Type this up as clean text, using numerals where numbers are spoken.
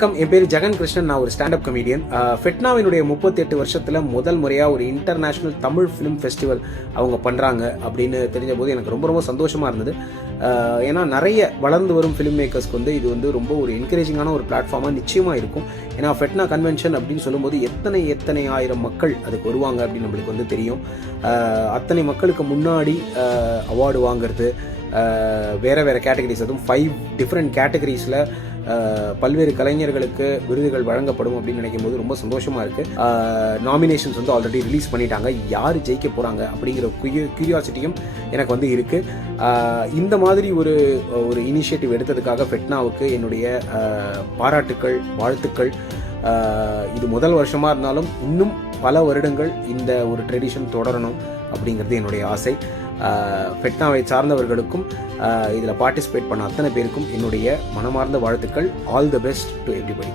வணக்கம், என் பேர் ஜெகன் கிருஷ்ணன். நான் ஒரு ஸ்டாண்டப் கமெடியன். ஃபெட்னாவினுடைய 38 வருஷத்தில் முதல் முறையாக ஒரு இன்டர்நேஷ்னல் தமிழ் ஃபிலிம் ஃபெஸ்டிவல் அவங்க பண்ணுறாங்க அப்படின்னு தெரிஞ்ச போது எனக்கு ரொம்ப ரொம்ப சந்தோஷமாக இருந்தது. ஏன்னா நிறைய வளர்ந்து வரும் ஃபிலிம் மேக்கர்ஸ்க்கு வந்து இது வந்து ரொம்ப ஒரு என்கரேஜிங்கான ஒரு பிளாட்ஃபார்மாக நிச்சயமாக இருக்கும். ஏன்னா ஃபெட்னா கன்வென்ஷன் அப்படின்னு சொல்லும்போது எத்தனை ஆயிரம் மக்கள் அதுக்கு வருவாங்க அப்படின்னு நம்மளுக்கு வந்து தெரியும். அத்தனை மக்களுக்கு முன்னாடி அவார்டு வாங்கிறது, வேறு கேட்டகரிஸ், அதுவும் 5 டிஃப்ரெண்ட் கேட்டகரிஸில் பல்வேறு கலைஞர்களுக்கு விருதுகள் வழங்கப்படும் அப்படின்னு நினைக்கும் போது ரொம்ப சந்தோஷமாக இருக்குது. நாமினேஷன்ஸ் வந்து ஆல்ரெடி ரிலீஸ் பண்ணிட்டாங்க. யார் ஜெயிக்க போகிறாங்க அப்படிங்கிற கியூரியாசிட்டியும் எனக்கு வந்து இருக்குது. இந்த மாதிரி ஒரு இனிஷியேட்டிவ் எடுத்ததுக்காக ஃபெட்னாவுக்கு என்னுடைய பாராட்டுக்கள், வாழ்த்துக்கள். இது முதல் வருஷமாக இருந்தாலும் இன்னும் பல வருடங்கள் இந்த ஒரு ட்ரெடிஷன் தொடரணும் அப்படிங்கிறது என்னுடைய ஆசை. ஃபெட்னாவை சார்ந்தவர்களுக்கும் இதில் பார்ட்டிசிபேட் பண்ண அத்தனை பேருக்கும் என்னுடைய மனமார்ந்த வாழ்த்துக்கள். All the best to everybody.